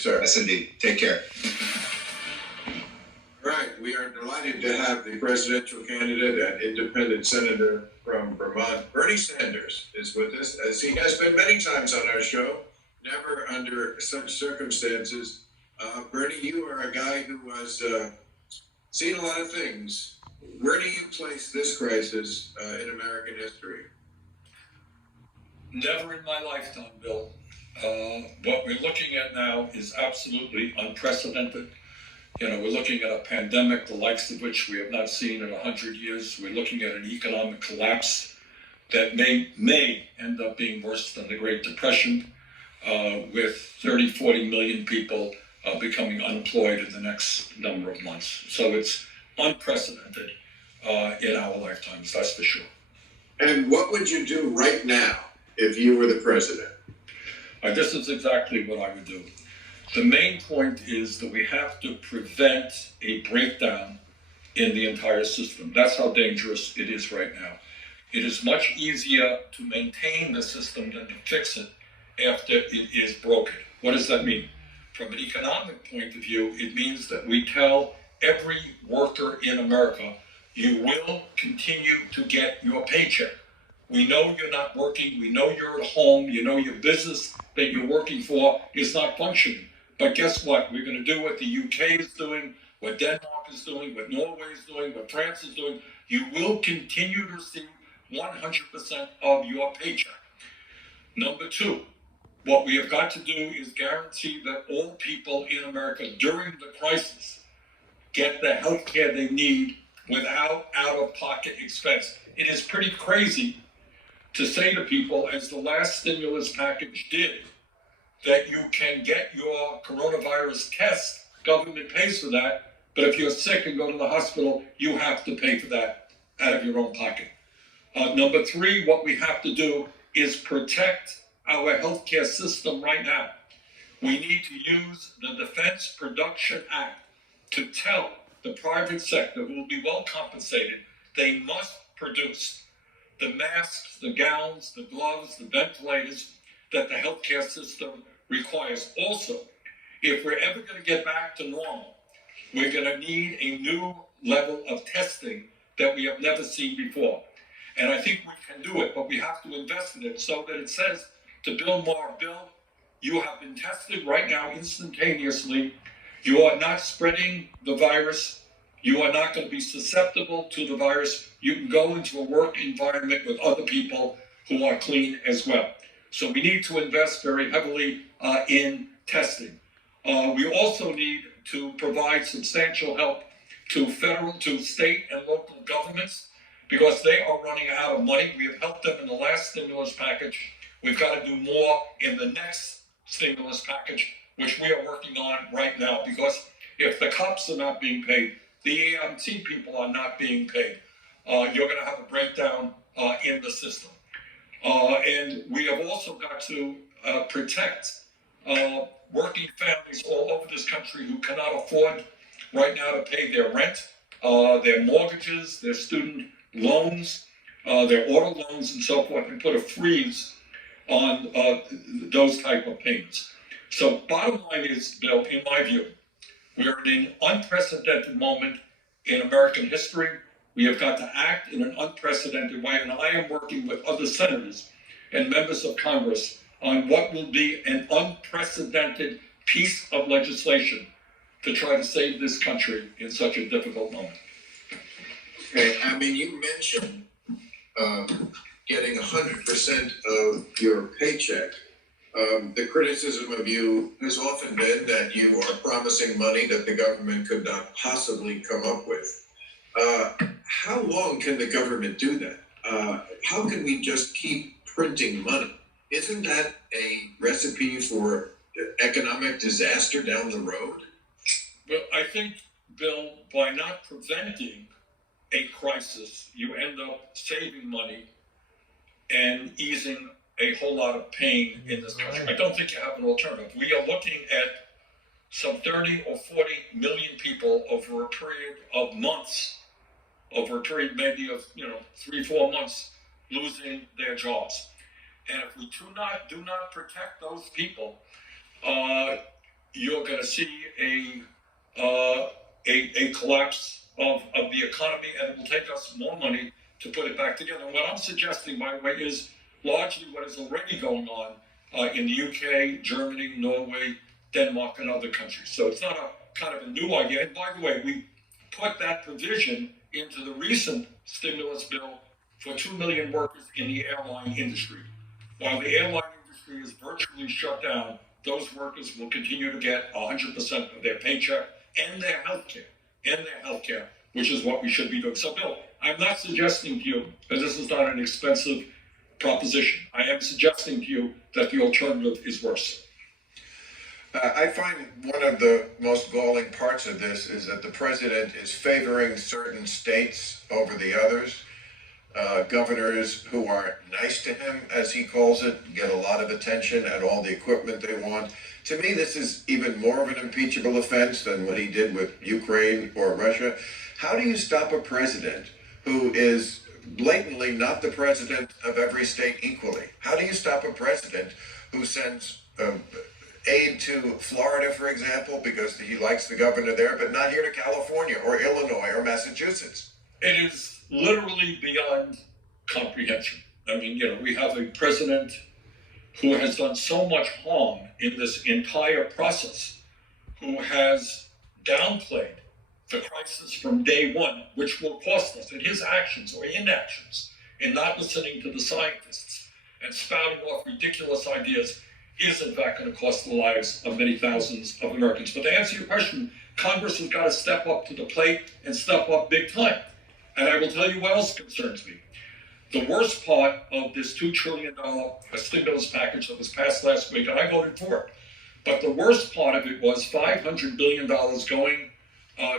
sir. Yes, indeed. Take care. All right, we are delighted to have the presidential candidate and independent senator from Vermont, Bernie Sanders, is with us, as he has been many times on our show, never under such circumstances. Bernie, you are a guy who has seen a lot of things. Where do you place this crisis in American history? Never in my lifetime, Bill. What we're looking at now is absolutely unprecedented. We're looking at a pandemic, the likes of which we have not seen in 100 years. We're looking at an economic collapse that may end up being worse than the Great Depression, with 30, 40 million people becoming unemployed in the next number of months. So it's unprecedented in our lifetimes, that's for sure. And what would you do right now if you were the president? This is exactly what I would do. The main point is that we have to prevent a breakdown in the entire system. That's how dangerous it is right now. It is much easier to maintain the system than to fix it after it is broken. What does that mean? From an economic point of view, it means that we tell every worker in America, you will continue to get your paycheck. We know you're not working. We know you're at home. You know your business that you're working for is not functioning. But guess what? We're going to do what the UK is doing, what Denmark is doing, what Norway is doing, what France is doing. You will continue to receive 100% of your paycheck. Number two, what we have got to do is guarantee that all people in America during the crisis get the health care they need without out-of-pocket expense. It is pretty crazy to say to people, as the last stimulus package did, that you can get your coronavirus test, government pays for that, but if you're sick and go to the hospital, you have to pay for that out of your own pocket. Number three, what we have to do is protect our healthcare system right now. We need to use the Defense Production Act to tell the private sector, who will be well compensated, they must produce the masks, the gowns, the gloves, the ventilators that the healthcare system requires. Also, if we're ever going to get back to normal, we're going to need a new level of testing that we have never seen before. And I think we can do it, but we have to invest in it so that it says to Bill Maher, Bill, you have been tested right now instantaneously. You are not spreading the virus. You are not going to be susceptible to the virus. You can go into a work environment with other people who are clean as well. So we need to invest very heavily in testing. We also need to provide substantial help to federal, to state and local governments because they are running out of money. We have helped them in the last stimulus package. We've got to do more in the next stimulus package, which we are working on right now, because if the cops are not being paid, the EMT people are not being paid, you're going to have a breakdown in the system. And we have also got to protect working families all over this country who cannot afford right now to pay their rent, their mortgages, their student loans, their auto loans, and so forth, and put a freeze on those type of payments. So bottom line is, Bill, in my view, we are in an unprecedented moment in American history. We have got to act in an unprecedented way, and I am working with other senators and members of Congress on what will be an unprecedented piece of legislation to try to save this country in such a difficult moment. Okay, I mean, you mentioned getting 100% of your paycheck. The criticism of you has often been that you are promising money that the government could not possibly come up with. How long can the government do that? How can we just keep printing money? Isn't that a recipe for economic disaster down the road? Well, I think, Bill, by not preventing a crisis, you end up saving money and easing a whole lot of pain in this country. I don't think you have an alternative. We are looking at some 30 or 40 million people over a period of months, over a period maybe of 3-4 months, losing their jobs. And if we do not protect those people, you're going to see a collapse of the economy, and it will take us more money to put it back together. And what I'm suggesting, by the way, is largely what is already going on in the UK, Germany, Norway, Denmark, and other countries. So it's not a kind of a new idea. And by the way, we put that provision into the recent stimulus bill for 2 million workers in the airline industry. While the airline industry is virtually shut down, those workers will continue to get 100% of their paycheck and their health care, which is what we should be doing. So, Bill, I'm not suggesting to you that this is not an expensive proposition. I am suggesting to you that the alternative is worse. I find one of the most galling parts of this is that the president is favoring certain states over the others. Governors who are nice to him, as he calls it, get a lot of attention and all the equipment they want. To me, this is even more of an impeachable offense than what he did with Ukraine or Russia. How do you stop a president who is blatantly not the president of every state equally? How do you stop a president who sends aid to Florida, for example, because he likes the governor there, but not here to California or Illinois or Massachusetts? It is literally beyond comprehension. I mean, we have a president who has done so much harm in this entire process, who has downplayed the crisis from day one, which will cost us in his actions or inactions, in not listening to the scientists and spouting off ridiculous ideas, is in fact going to cost the lives of many thousands of Americans. But to answer your question, Congress has got to step up to the plate and step up big time. And I will tell you what else concerns me. The worst part of this $2 trillion stimulus package that was passed last week, and I voted for it, but the worst part of it was $500 billion going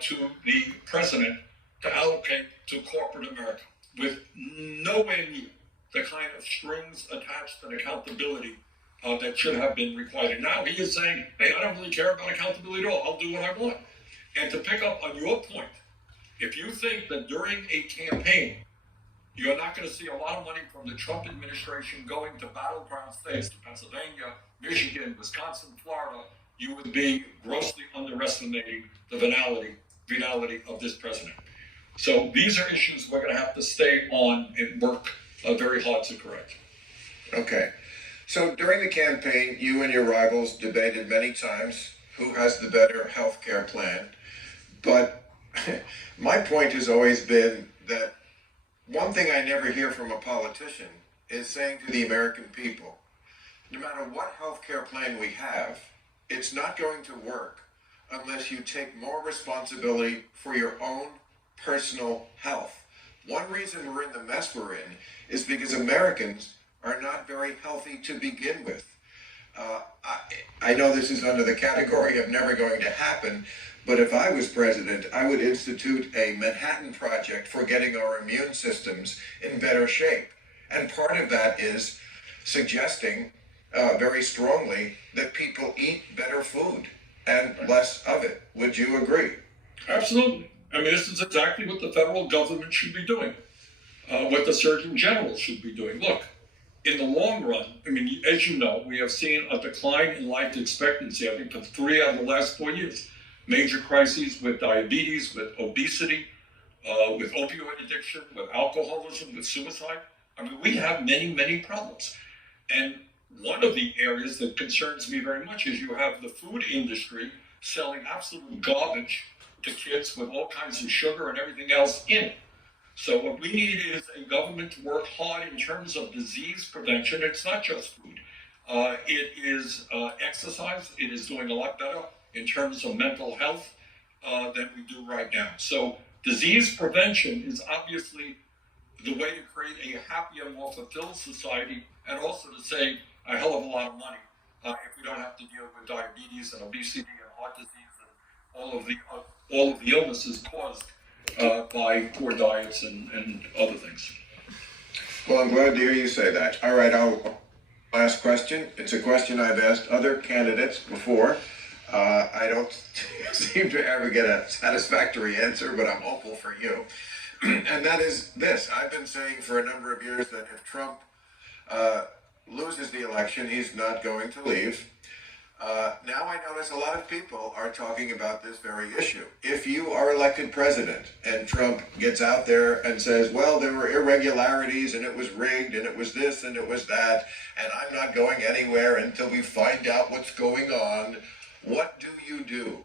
to the president to allocate to corporate America, with nowhere near the kind of strings attached and accountability that should have been required. Now he is saying, hey, I don't really care about accountability at all. I'll do what I want. And to pick up on your point, if you think that during a campaign, you're not going to see a lot of money from the Trump administration going to battleground states, to Pennsylvania, Michigan, Wisconsin, Florida, you would be grossly underestimating the venality of this president. So these are issues we're going to have to stay on and work very hard to correct. Okay. So during the campaign, you and your rivals debated many times who has the better health care plan. But my point has always been that one thing I never hear from a politician is saying to the American people, no matter what health care plan we have, it's not going to work unless you take more responsibility for your own personal health. One reason we're in the mess we're in is because Americans are not very healthy to begin with. I know this is under the category of never going to happen, but if I was president, I would institute a Manhattan Project for getting our immune systems in better shape. And part of that is suggesting very strongly that people eat better food and less of it. Would you agree? Absolutely. I mean, this is exactly what the federal government should be doing, what the Surgeon General should be doing. Look, in the long run, I mean, as you know, we have seen a decline in life expectancy, I think, for 3 out of the last 4 years. Major crises with diabetes, with obesity, with opioid addiction, with alcoholism, with suicide. I mean, we have many, many problems. And one of the areas that concerns me very much is you have the food industry selling absolute garbage to kids with all kinds of sugar and everything else in it. So what we need is a government to work hard in terms of disease prevention. It's not just food. It is exercise. It is doing a lot better in terms of mental health than we do right now. So disease prevention is obviously the way to create a happier, more fulfilled society, and also to save a hell of a lot of money if we don't have to deal with diabetes and obesity and heart disease and all of the illnesses caused by poor diets and other things. Well, I'm glad to hear you say that. All right, last question. It's a question I've asked other candidates before. I don't seem to ever get a satisfactory answer, but I'm hopeful for you. And that is this. I've been saying for a number of years that if Trump loses the election, he's not going to leave. Now I notice a lot of people are talking about this very issue. If you are elected president and Trump gets out there and says, well, there were irregularities and it was rigged and it was this and it was that, and I'm not going anywhere until we find out what's going on, what do you do?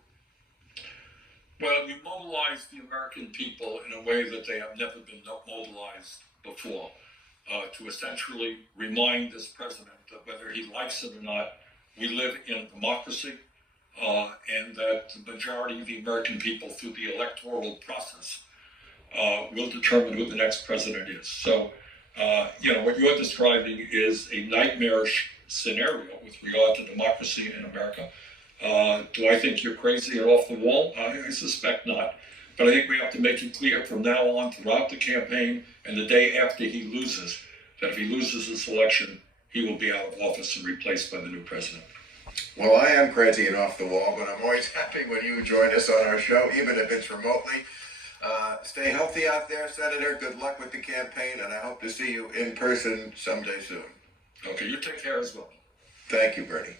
Well, you mobilize the American people in a way that they have never been mobilized before, to essentially remind this president that whether he likes it or not, we live in a democracy, and that the majority of the American people, through the electoral process, will determine who the next president is. So, what you're describing is a nightmarish scenario with regard to democracy in America. Do I think you're crazy and off the wall? I suspect not. But I think we have to make it clear from now on, throughout the campaign and the day after he loses, that if he loses this election, he will be out of office and replaced by the new president. Well, I am crazy and off the wall, but I'm always happy when you join us on our show, even if it's remotely. Stay healthy out there, Senator. Good luck with the campaign, and I hope to see you in person someday soon. Okay, you take care as well. Thank you, Bernie.